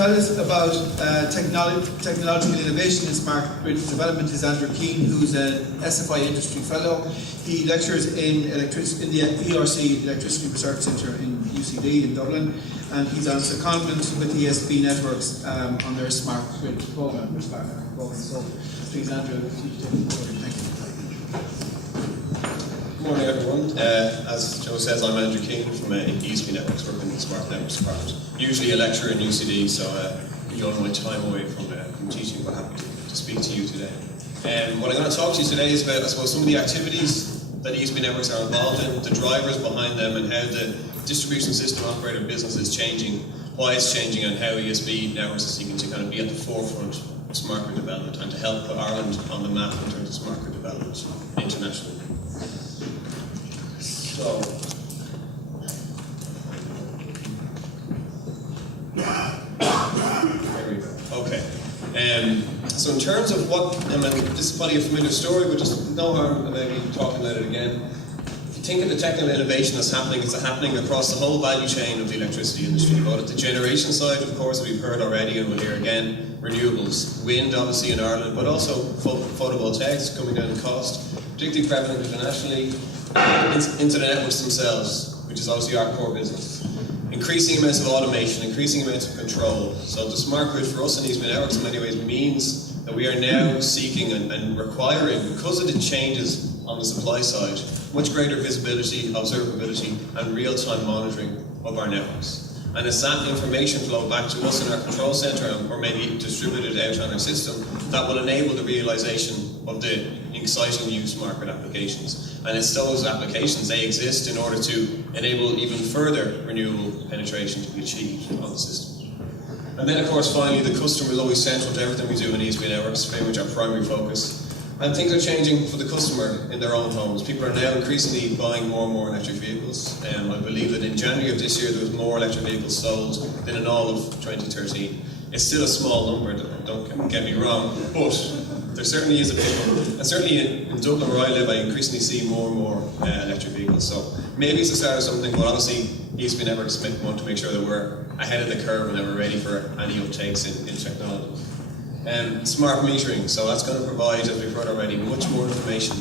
tell us about technological innovation in smart grid development is Andrew Keane, who's an SFI industry fellow. He lectures in the ERC Electricity Research Centre in UCD in Dublin, and he's on secondment with ESB Networks on their smart grid programme. So please, Andrew, if you take it forward. Thank you. Good morning, everyone. As Joe says, I'm Andrew Keane from ESB Networks, working in the Smart Networks department. Usually a lecturer in UCD, so you all my time away from teaching, but happy to speak to you today. What I'm going to talk to you today is about, I suppose, some of the activities that ESB Networks are involved in, the drivers behind them, and how the distribution system operator business is changing, why it's changing, and how ESB Networks is seeking to kind of be at the forefront of smart grid development and to help put Ireland on the map in terms of smart grid development internationally. So, there we go. Okay. So in terms of what, this is probably a familiar story, but just no harm in maybe talking about it again. If you think of the technical innovation that's happening, it's happening across the whole value chain of the electricity industry. Both at the generation side, of course, we've heard already, and we'll hear again, renewables, wind obviously in Ireland, but also photovoltaics coming down in cost, particularly prevalent internationally, into the networks themselves, which is obviously our core business. Increasing amounts of automation, increasing amounts of control. So the smart grid for us in ESB Networks in many ways means that we are now seeking and requiring, because of the changes on the supply side, much greater visibility, observability, and real-time monitoring of our networks. And it's that information flow back to us in our control centre, or maybe distributed out on our system, that will enable the realisation of the exciting new smart grid applications. And it's those applications, they exist in order to enable even further renewable penetration to be achieved on the system. And then, of course, finally, the customer is always central to everything we do in ESB Networks, very much our primary focus. And things are changing for the customer in their own homes. People are now increasingly buying more and more electric vehicles. I believe that in January of this year there was more electric vehicles sold than in all of 2013. It's still a small number, don't get me wrong, but there certainly is a big one. And certainly in Dublin where I live, I increasingly see more and more electric vehicles. So maybe it's the start of something, but obviously ESB Networks want to make sure that we're ahead of the curve and that we're ready for any uptakes in technology. Smart metering, so that's going to provide, as we've heard already, much more information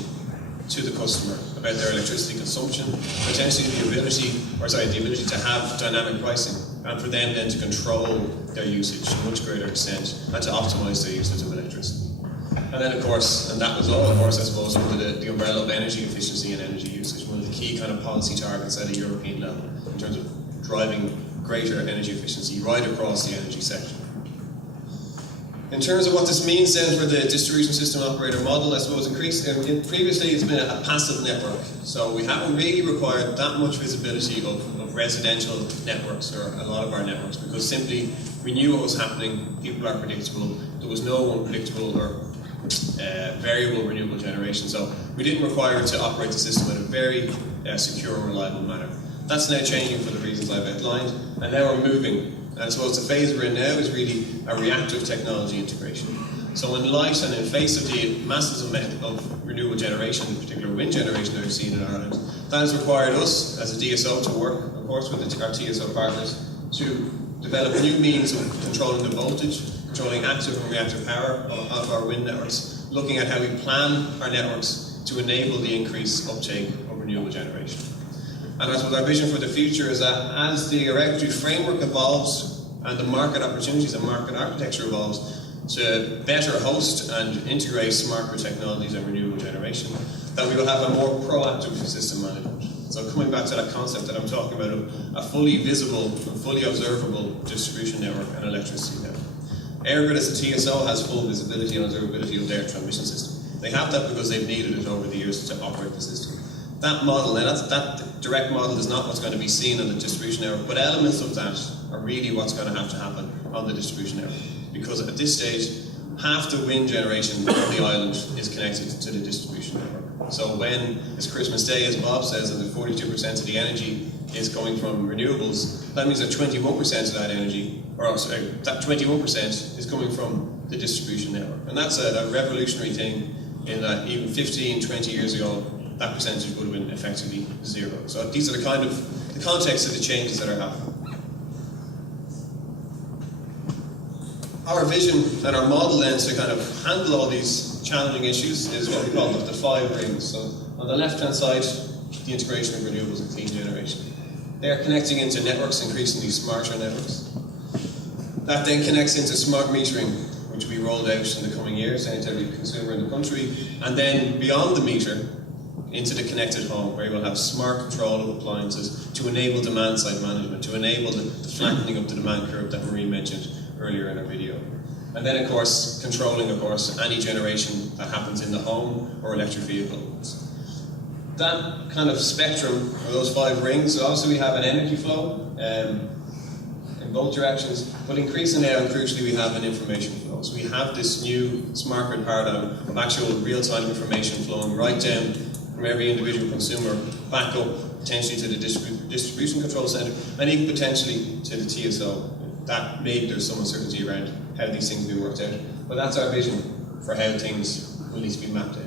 to the customer about their electricity consumption, potentially the ability to have dynamic pricing, and for them then to control their usage to a much greater extent and to optimise their usage of electricity. And then, of course, and that was all, of course, I suppose, under the umbrella of energy efficiency and energy usage, one of the key kind of policy targets at a European level in terms of driving greater energy efficiency right across the energy sector. In terms of what this means then for the distribution system operator model, I suppose previously it's been a passive network, so we haven't really required that much visibility of residential networks or a lot of our networks, because simply we knew what was happening, people are predictable, there was no unpredictable or variable renewable generation, so we didn't require it to operate the system in a very secure and reliable manner. That's now changing for the reasons I've outlined, and now we're moving. And I suppose the phase we're in now is really a reactive technology integration. So in light and in face of the massive amount of renewable generation, in particular wind generation that we've seen in Ireland, that has required us as a DSO to work, of course, with our TSO partners to develop new means of controlling the voltage, controlling active and reactive power of our wind networks, looking at how we plan our networks to enable the increased uptake of renewable generation. And I suppose our vision for the future is that as the regulatory framework evolves and the market opportunities and market architecture evolves to better host and integrate smart grid technologies and renewable generation, that we will have a more proactive system management. So coming back to that concept that I'm talking about of a fully visible and fully observable distribution network and electricity network. EirGrid as a TSO has full visibility and observability of their transmission system. They have that because they've needed it over the years to operate the system. That model, and that direct model is not what's going to be seen on the distribution network, but elements of that are really what's going to have to happen on the distribution network. Because at this stage, half the wind generation on the island is connected to the distribution network. So when it's Christmas Day, as Bob says, and the 42% of the energy is coming from renewables, that means that 21% of that energy, that 21% is coming from the distribution network. And that's a revolutionary thing in that even 15, 20 years ago, that percentage would have been effectively zero. So these are the kind of the context of the changes that are happening. Our vision and our model then to kind of handle all these challenging issues is what we call the 5 rings. So on the left-hand side, the integration of renewables and clean generation. They are connecting into networks, increasingly smarter networks. That then connects into smart metering, which will be rolled out in the coming years to every consumer in the country. And then beyond the meter, into the connected home, where you will have smart control of appliances to enable demand-side management, to enable the flattening of the demand curve that Marie mentioned earlier in our video. And then, of course, controlling, of course, any generation that happens in the home or electric vehicles. That kind of spectrum, or those 5 rings, so obviously we have an energy flow in both directions, but increasingly now, and crucially, we have an information flow. So we have this new smart grid paradigm of actual real-time information flowing right down from every individual consumer back up potentially to the distribution control centre and even potentially to the TSO. That maybe there's some uncertainty around how these things will be worked out, but that's our vision for how things will need to be mapped out.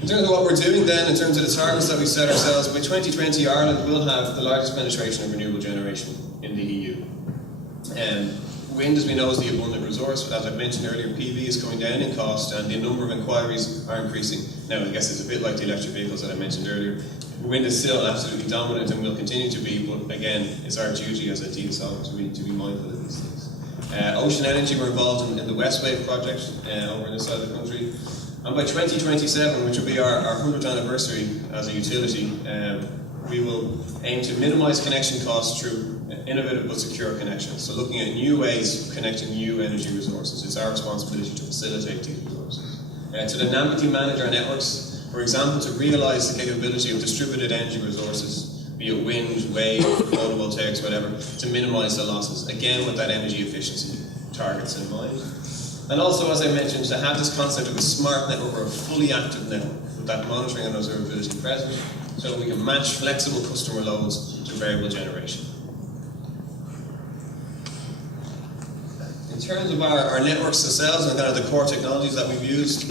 In terms of what we're doing then, in terms of the targets that we set ourselves, by 2020 Ireland will have the largest penetration of renewable generation in the EU. Wind, as we know, is the abundant resource. As I mentioned earlier, PV is coming down in cost and the number of inquiries are increasing. Now, I guess it's a bit like the electric vehicles that I mentioned earlier. Wind is still absolutely dominant and will continue to be, but again, it's our duty as a TSO to be mindful of these things. Ocean Energy were involved in the West Wave project over in this side of the country. And by 2027, which will be our 100th anniversary as a utility, we will aim to minimise connection costs through innovative but secure connections. So looking at new ways of connecting new energy resources. It's our responsibility to facilitate these resources. To the NAMPT manager networks, for example, to realise the capability of distributed energy resources, be it wind, wave, photovoltaics, whatever, to minimise the losses, again with that energy efficiency targets in mind. And also, as I mentioned, to have this concept of a smart network or a fully active network with that monitoring and observability present, so that we can match flexible customer loads to variable generation. In terms of our networks themselves and kind of the core technologies that we've used,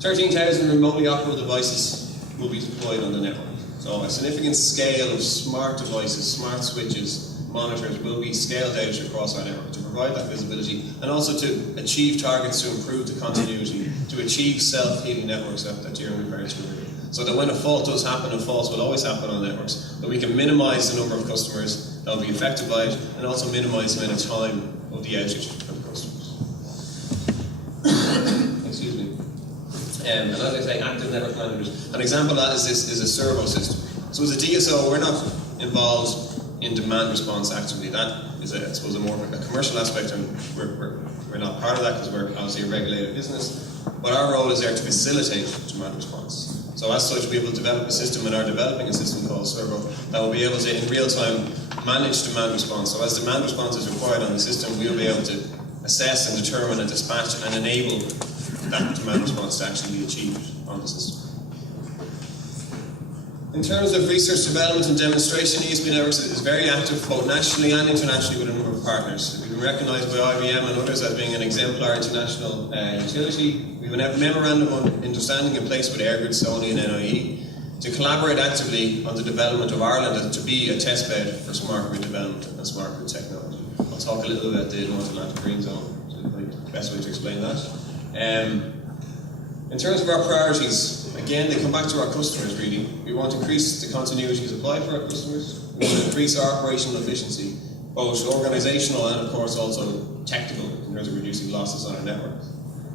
13,000 remotely operable devices will be deployed on the network. So a significant scale of smart devices, smart switches, monitors will be scaled out across our network to provide that visibility and also to achieve targets to improve the continuity, to achieve self-healing networks that Jérôme referred to earlier. So that when a fault does happen, and faults will always happen on networks, that we can minimise the number of customers that will be affected by it and also minimise the amount of time of the outage for the customers. Excuse me. And as I say, active network managers. An example of that is a servo system. So as a DSO, we're not involved in demand response actively. That is, I suppose, a more of a commercial aspect, and we're not part of that because we're obviously a regulated business. But our role is there to facilitate demand response. So as such, we will develop a system and are developing a system called Servo that will be able to, in real time, manage demand response. So as demand response is required on the system, we will be able to assess and determine and dispatch and enable that demand response to actually be achieved on the system. In terms of research, development and demonstration, ESB Networks is very active both nationally and internationally with a number of partners. We've been recognised by IBM and others as being an exemplar international utility. We have a memorandum of understanding in place with EirGrid, Sony and NIE to collaborate actively on the development of Ireland to be a test bed for smart grid development and smart grid technology. I'll talk a little about the North Atlantic Green Zone, the best way to explain that. In terms of our priorities, again, they come back to our customers really. We want to increase the continuity of supply for our customers. We want to increase our operational efficiency, both organisational and of course also technical in terms of reducing losses on our network.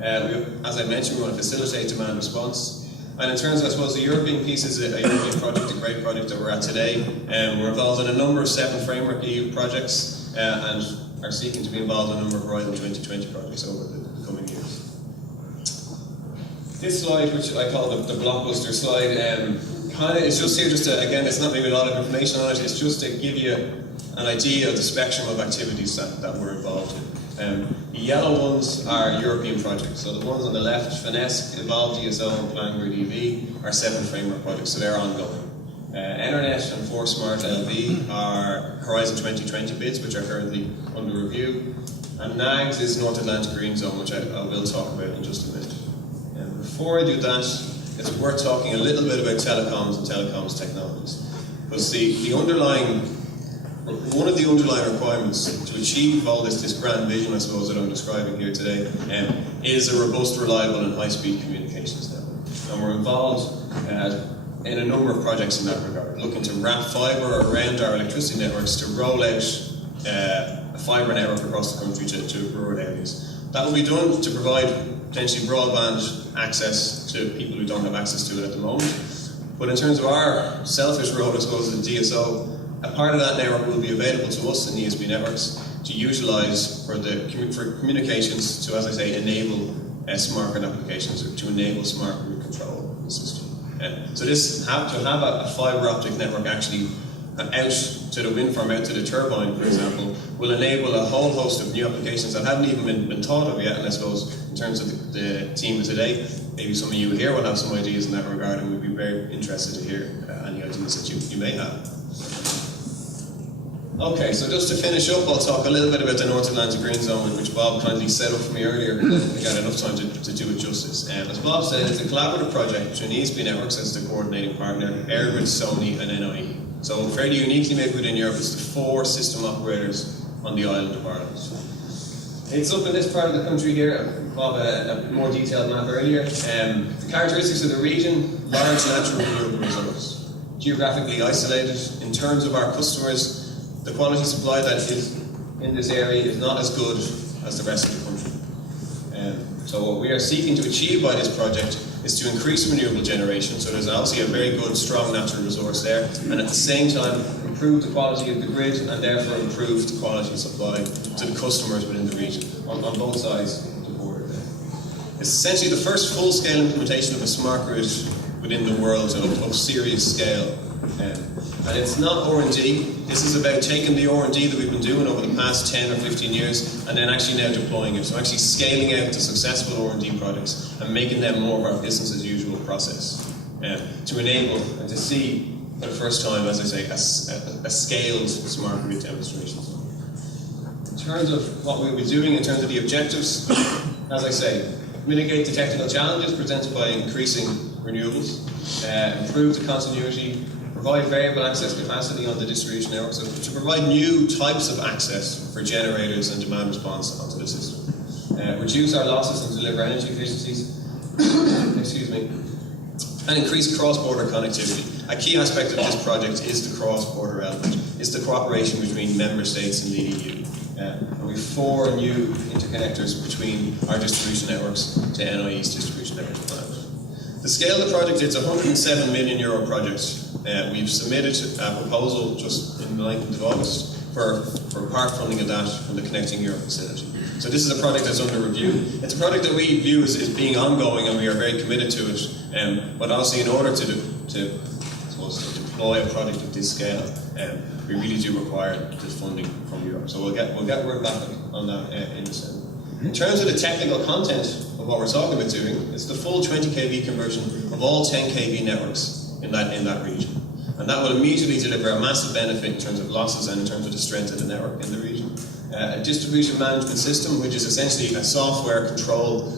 As I mentioned, we want to facilitate demand response. And in terms of, I suppose, the European piece is a European project, a great project that we're at today. We're involved in a number of 7 framework EU projects and are seeking to be involved in a number of Horizon 2020 projects over the coming years. This slide, which I call the blockbuster slide, kind of is just here just to, again, it's not maybe a lot of information on it, it's just to give you an idea of the spectrum of activities that we're involved in. The yellow ones are European projects, so the ones on the left, Finesse, Evolve DSO and Plan Grid EV, are 7 framework projects, so they're ongoing. Enernet and Force Smart LV are Horizon 2020 bids, which are currently under review, and NAGS is North Atlantic Green Zone, which I will talk about in just a minute. Before I do that, it's worth talking a little bit about telecoms and telecoms technologies. Because the underlying one of the underlying requirements to achieve all this grand vision, I suppose, that I'm describing here today, is a robust, reliable and high-speed communications network. And we're involved in a number of projects in that regard, looking to wrap fibre around our electricity networks to roll out a fibre network across the country to rural areas. That will be done to provide potentially broadband access to people who don't have access to it at the moment. But in terms of our selfish role, I suppose, as a DSO, a part of that network will be available to us in ESB networks to utilise for communications to, as I say, enable smart grid applications, or to enable smart grid control of the system. So to have a fibre optic network actually out to the wind farm, out to the turbine, for example, will enable a whole host of new applications that haven't even been thought of yet. And I suppose in terms of the team of today, maybe some of you here will have some ideas in that regard, and we'd be very interested to hear any ideas that you may have. Okay, so just to finish up, I'll talk a little bit about the North Atlantic Green Zone, which Bob kindly set up for me earlier. We got enough time to do it justice. As Bob said, it's a collaborative project between ESB Networks as the coordinating partner, EirGrid, Sony and NIE. So fairly uniquely maybe within Europe, it's the 4 system operators on the island of Ireland. It's up in this part of the country here. Bob a more detailed map earlier. The characteristics of the region: large natural renewable resource, geographically isolated. In terms of our customers, the quality supply that is in this area is not as good as the rest of the country. So what we are seeking to achieve by this project is to increase renewable generation, so there's obviously a very good, strong natural resource there, and at the same time improve the quality of the grid and therefore improve the quality of supply to the customers within the region, on both sides of the border there. It's essentially the first full-scale implementation of a smart grid within the world of serious scale. And it's not R&D. This is about taking the R&D that we've been doing over the past 10 or 15 years and then actually now deploying it. So actually scaling out the successful R&D projects and making them more of our business as usual process to enable and to see for the first time, as I say, a scaled smart grid demonstration. In terms of what we'll be doing, in terms of the objectives, as I say, mitigate the technical challenges presented by increasing renewables, improve the continuity, provide variable access capacity on the distribution network, so to provide new types of access for generators and demand response onto the system. Reduce our losses and deliver energy efficiencies, excuse me, and increase cross-border connectivity. A key aspect of this project is the cross-border element. It's the cooperation between member states and the EU. And we have 4 new interconnectors between our distribution networks to NIE's distribution network plan. The scale of the project, it's a €107 million project. We've submitted a proposal just in the 9th of August for part funding of that from the Connecting Europe facility. So this is a project that's under review. It's a project that we view as being ongoing, and we are very committed to it. But obviously, in order to deploy a project of this scale, we really do require this funding from Europe. So we'll get word back on that in December. In terms of the technical content of what we're talking about doing, it's the full 20 kV conversion of all 10 kV networks in that region. And that will immediately deliver a massive benefit in terms of losses and in terms of the strength of the network in the region. A distribution management system, which is essentially a software control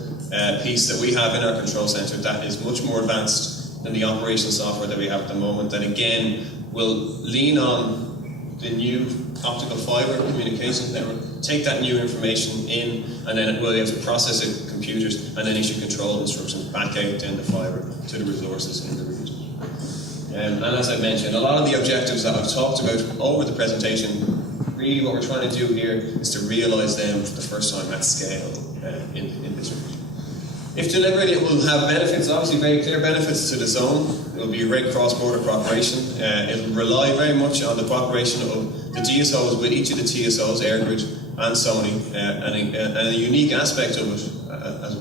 piece that we have in our control center that is much more advanced than the operational software that we have at the moment, that again will lean on the new optical fibre communications network, take that new information in, and then it will be able to process it with computers and then issue control instructions back out then the fibre to the resources in the region. And as I mentioned, a lot of the objectives that I've talked about over the presentation, really what we're trying to do here is to realise them for the first time at scale in this region. If delivered, it will have benefits, obviously very clear benefits to the zone. It will be a great cross-border cooperation. It will rely very much on the cooperation of the DSOs with each of the TSOs, EirGrid and Sony. And a unique aspect of it,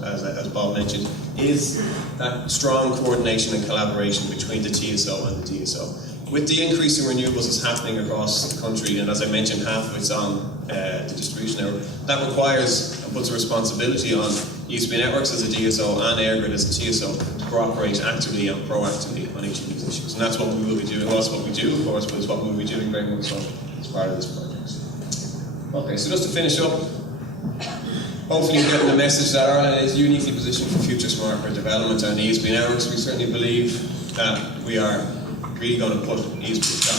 as Bob mentioned, is that strong coordination and collaboration between the TSO and the DSO. With the increase in renewables that's happening across the country, and as I mentioned, half of it's on the distribution network, that requires and puts a responsibility on ESB Networks as a DSO and EirGrid as a TSO to cooperate actively and proactively on each of these issues. And that's what we will be doing. Well, that's what we do, of course, but it's what we will be doing very much so as part of this project. Okay, so just to finish up, hopefully you're getting the message that Ireland is uniquely positioned for future smart grid development, and ESB Networks, we certainly believe that we are really going to put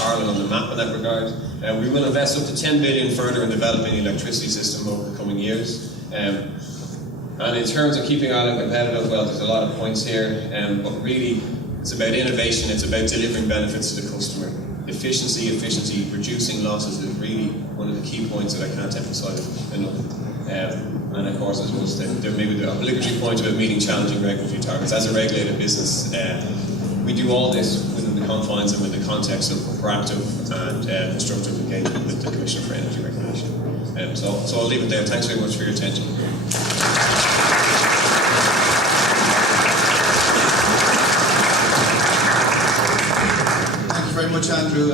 Ireland on the map in that regard. We will invest up to 10 billion further in developing the electricity system over the coming years. And in terms of keeping Ireland competitive, well, there's a lot of points here, but really it's about innovation, it's about delivering benefits to the customer. Efficiency, reducing losses is really one of the key points that I can't emphasise enough. And of course, I suppose there may be the obligatory point about meeting challenging regulatory targets. As a regulated business, we do all this within the confines and within the context of proactive and constructive engagement with the Commissioner for Energy Regulation. So I'll leave it there. Thanks very much for your attention. Thank you very much, Andrew.